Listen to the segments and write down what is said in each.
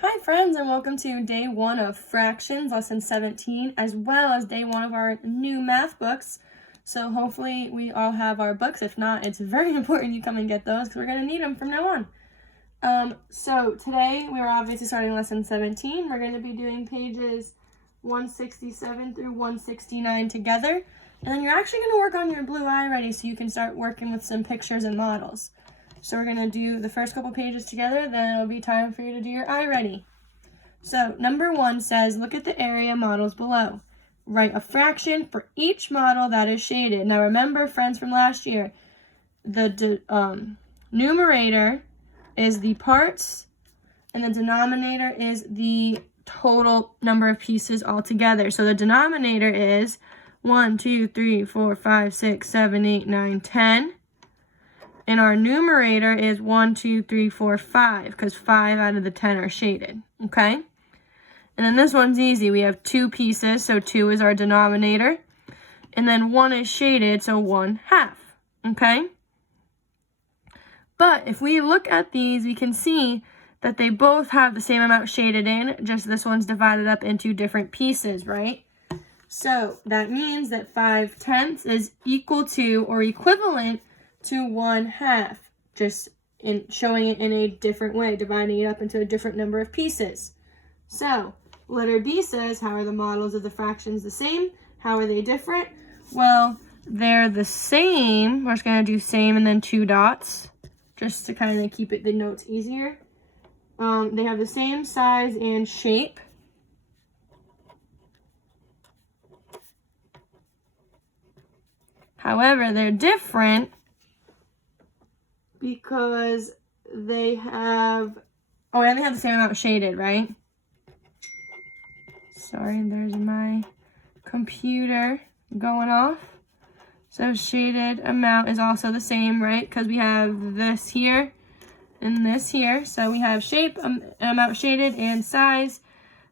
Hi friends, and welcome to day 1 of fractions, lesson 17, as well as day 1 of our new math books. So hopefully we all have our books. If not, it's very important you come and get those because we're going to need them from now on. So today we are obviously starting lesson 17. We're going to be doing pages 167 through 169 together. And then you're actually going to work on your blue iReady so you can start working with some pictures and models. So we're going to do the first couple pages together, then it'll be time for you to do your iReady. So number 1 says, look at the area models below. Write a fraction for each model that is shaded. Now remember, friends, from last year, the numerator is the parts, and the denominator is the total number of pieces altogether. So the denominator is 1, 2, 3, 4, 5, 6, 7, 8, 9, 10. And our numerator is 1, 2, 3, 4, 5, because 5 out of the 10 are shaded, okay? And then this one's easy. We have 2 pieces, so 2 is our denominator. And then 1 is shaded, so 1/2, okay? But if we look at these, we can see that they both have the same amount shaded in, just this one's divided up into different pieces, right? So that means that 5/10 is equal to or equivalent to 1/2, just in showing it in a different way, dividing it up into a different number of pieces. So letter B says, how are the models of the fractions the same? How are they different? Well, they're the same. We're just going to do same and then 2 dots, just to kind of keep the notes easier. They have the same size and shape. However, they're different because they have, and they have the same amount shaded, right? Sorry, there's my computer going off. So shaded amount is also the same, right? Because we have this here and this here. So we have shape, amount shaded, and size.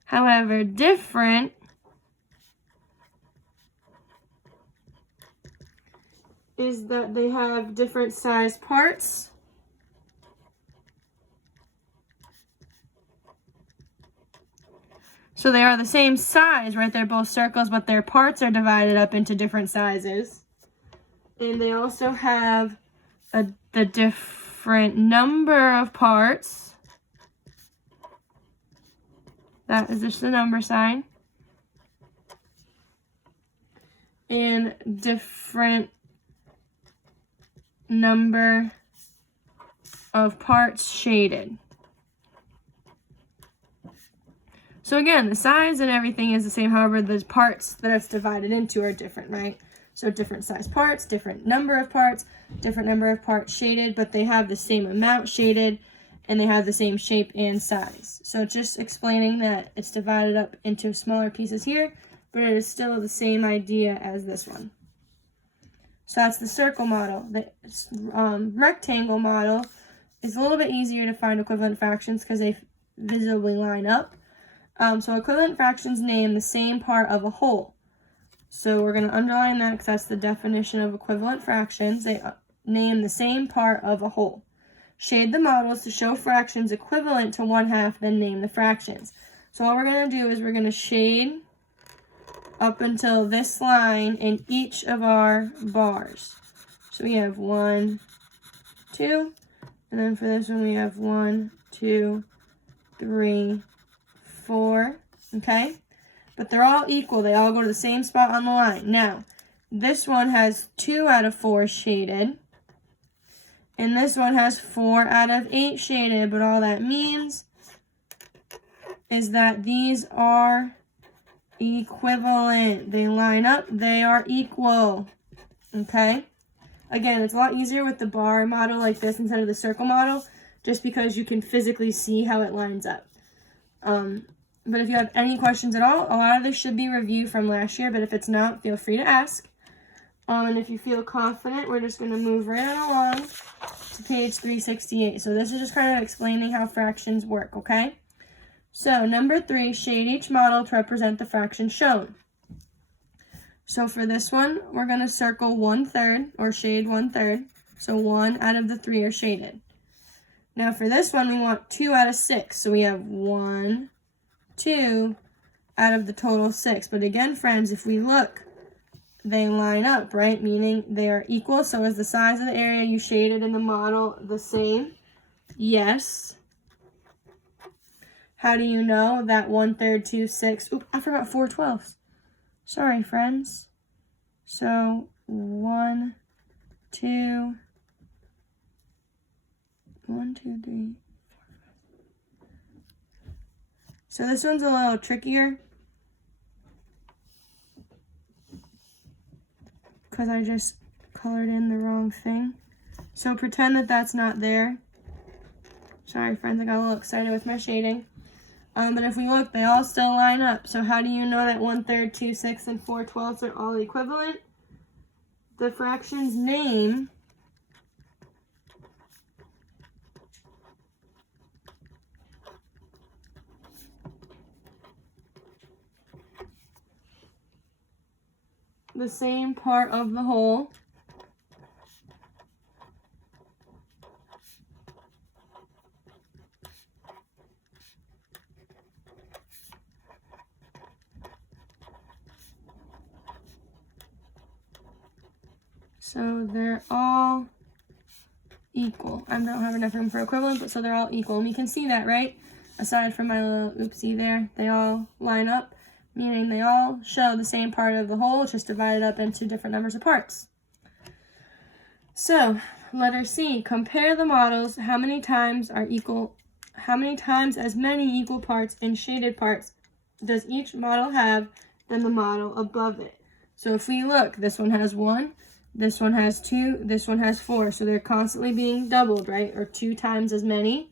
However, different is that they have different size parts. So they are the same size, right? They're both circles, but their parts are divided up into different sizes. And they also have the different number of parts. That is just the number sign. And different number of parts shaded. So again, the size and everything is the same, however, the parts that it's divided into are different, right? So different size parts, different number of parts shaded, but they have the same amount shaded, and they have the same shape and size. So just explaining that it's divided up into smaller pieces here, but it is still the same idea as this one. So that's the circle model. The rectangle model is a little bit easier to find equivalent fractions because they visibly line up. So equivalent fractions name the same part of a whole. So we're going to underline that because that's the definition of equivalent fractions. They name the same part of a whole. Shade the models to show fractions equivalent to 1/2, then name the fractions. So all we're going to do is we're going to shade up until this line in each of our bars. So we have 1, 2, and then for this one we have 1, 2, 3, 4, okay? But they're all equal. They all go to the same spot on the line. Now, this one has 2 out of 4 shaded, and this one has 4 out of 8 shaded, but all that means is that these are equivalent. They line up, they are equal, okay? Again, it's a lot easier with the bar model like this instead of the circle model, just because you can physically see how it lines up. But if you have any questions at all, a lot of this should be review from last year, but if it's not, feel free to ask. And if you feel confident, we're just going to move right on along to page 368. So this is just kind of explaining how fractions work, okay? So number 3, shade each model to represent the fraction shown. So for this one, we're going to circle 1/3 or shade 1/3. So 1 out of the 3 are shaded. Now for this one, we want 2 out of 6. So we have 1, 2 out of the total 6. But again, friends, if we look, they line up, right? Meaning they are equal. So is the size of the area you shaded in the model the same? Yes. How do you know that 1/3, 2, 6? Oop, I forgot 4 12ths. Sorry, friends. So 1, 2, 1, 2, 3, 4, 5. So this one's a little trickier because I just colored in the wrong thing. So pretend that that's not there. Sorry, friends, I got a little excited with my shading. But if we look, they all still line up. So how do you know that 1/3, 2, 6, and 4 12ths are all equivalent? The fraction's name the same part of the whole so they're all equal. I don't have enough room for equivalent, but so they're all equal. And we can see that, right? Aside from my little oopsie there, they all line up, meaning they all show the same part of the whole, just divided up into different numbers of parts. So, letter C, compare the models. How many times as many equal parts and shaded parts does each model have than the model above it? So if we look, this one has 1, this one has 2, this one has 4. So they're constantly being doubled, right? Or 2 times as many.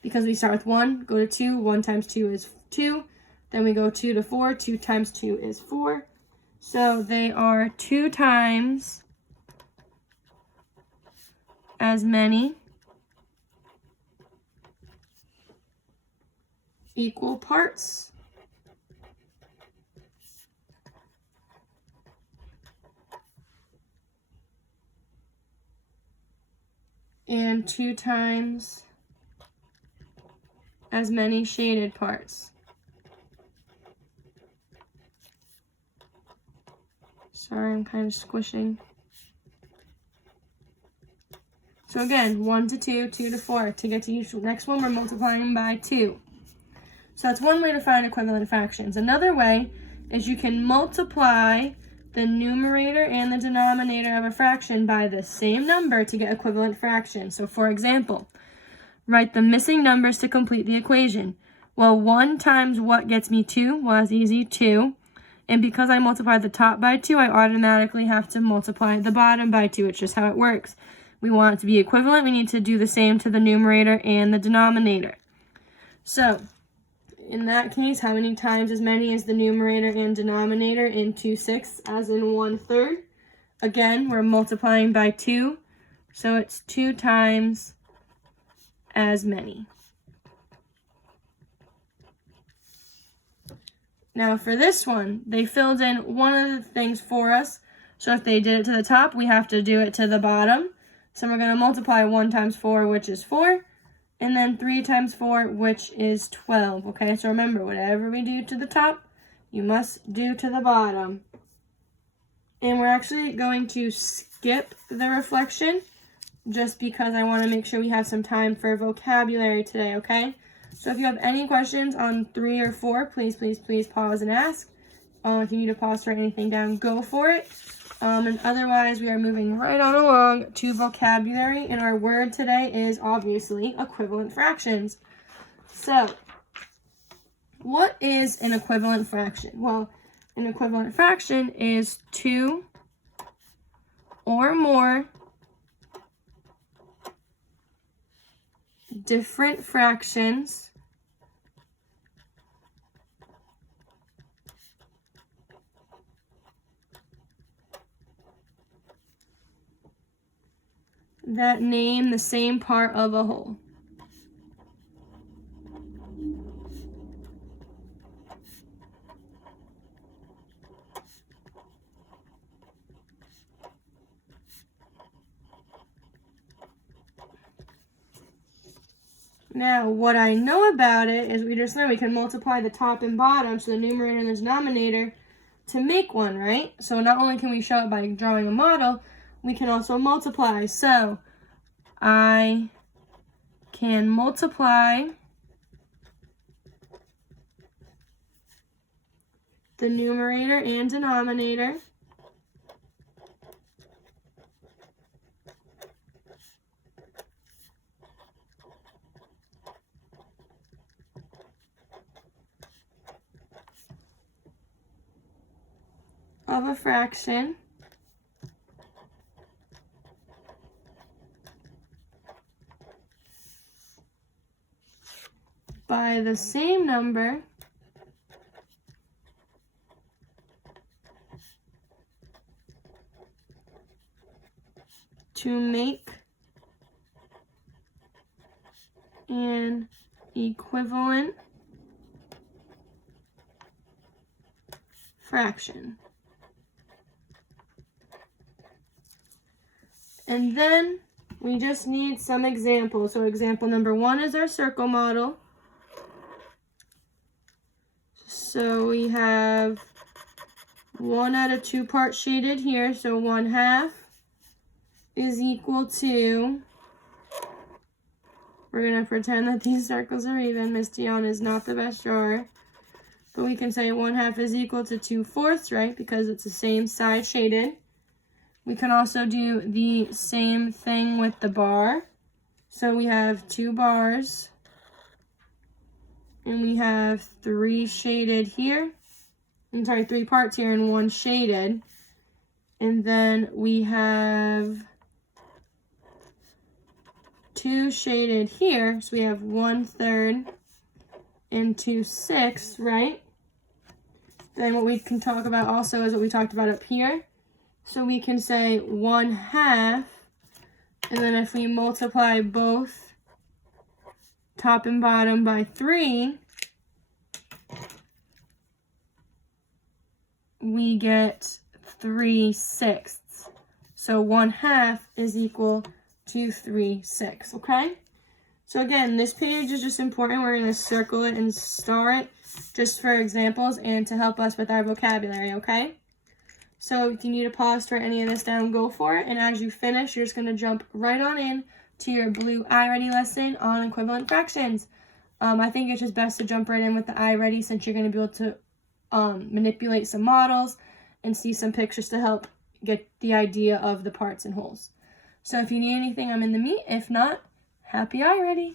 Because we start with 1, go to 2, 1 times 2 is 2. Then we go 2 to 4, 2 times 2 is 4. So they are 2 times as many equal parts. And 2 times as many shaded parts. Sorry, I'm kind of squishing. So again, 1 to 2, 2 to 4. To get to each next one, we're multiplying by 2. So that's one way to find equivalent fractions. Another way is you can multiply the numerator and the denominator of a fraction by the same number to get equivalent fractions. So for example, write the missing numbers to complete the equation. Well, 1 times what gets me 2? Well, that's easy, 2. And because I multiplied the top by 2, I automatically have to multiply the bottom by 2. It's just how it works. We want it to be equivalent. We need to do the same to the numerator and the denominator. So, in that case, how many times as many is the numerator and denominator in 2 6 as in 1/3? Again, we're multiplying by 2. So it's 2 times as many. Now for this one, they filled in one of the things for us. So if they did it to the top, we have to do it to the bottom. So we're going to multiply 1 times 4, which is 4, and then 3 times 4, which is 12. Okay, so remember, whatever we do to the top, you must do to the bottom. And we're actually going to skip the reflection just because I want to make sure we have some time for vocabulary today, okay? So if you have any questions on 3 or 4, please pause and ask. If you need to pause or write anything down, go for it. And otherwise, we are moving right on along to vocabulary, and our word today is obviously equivalent fractions. So, what is an equivalent fraction? Well, an equivalent fraction is 2 or more different fractions that name the same part of a whole. Now, what I know about it is we just learned we can multiply the top and bottom, so the numerator and the denominator, to make one, right? So not only can we show it by drawing a model, we can also multiply. So I can multiply the numerator and denominator of a fraction by the same number to make an equivalent fraction. And then we just need some examples. So example number 1 is our circle model. So we have 1 out of 2 parts shaded here. So 1/2 is equal to, we're going to pretend that these circles are even. Miss Dion is not the best drawer. But we can say 1/2 is equal to 2/4, right? Because it's the same side shaded. We can also do the same thing with the bar. So we have 2 bars. And we have 3 shaded here. I'm sorry, 3 parts here and 1 shaded. And then we have 2 shaded here. So we have 1/3 and 2/6, right? Then what we can talk about also is what we talked about up here. So we can say 1/2, and then if we multiply both top and bottom by 3, we get 3/6. So 1/2 is equal to 3/6, okay? So again, this page is just important. We're going to circle it and star it just for examples and to help us with our vocabulary, okay? So if you need to pause to write any of this down, go for it. And as you finish, you're just going to jump right on in to your blue iReady lesson on equivalent fractions. I think it's just best to jump right in with the iReady since you're going to be able to manipulate some models and see some pictures to help get the idea of the parts and wholes. So if you need anything, I'm in the meet. If not, happy iReady.